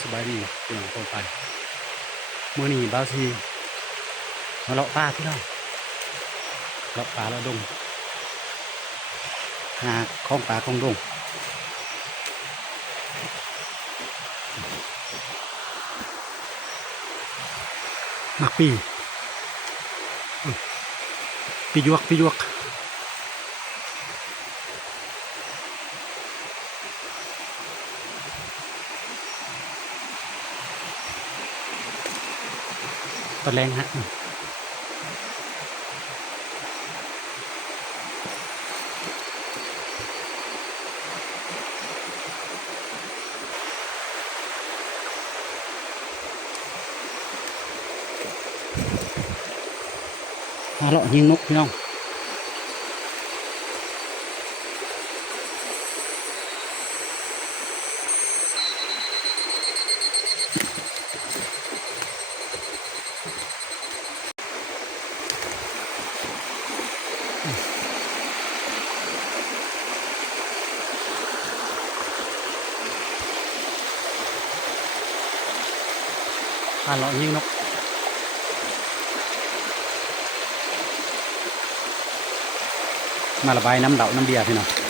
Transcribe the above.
สบายดีพี่น้องทั่วไปมื้อนี้บ่าวทีมาเลาะป่าพี่น้องเลาะป่าเลาะดงหาของป่าของดงมักปีหยวกตอนแรงฮะมาเลาะยิงนกพี่น้องมาเลาะยิงนกมาระบายน้ำเดาน้ำเบียร์พี่น้อง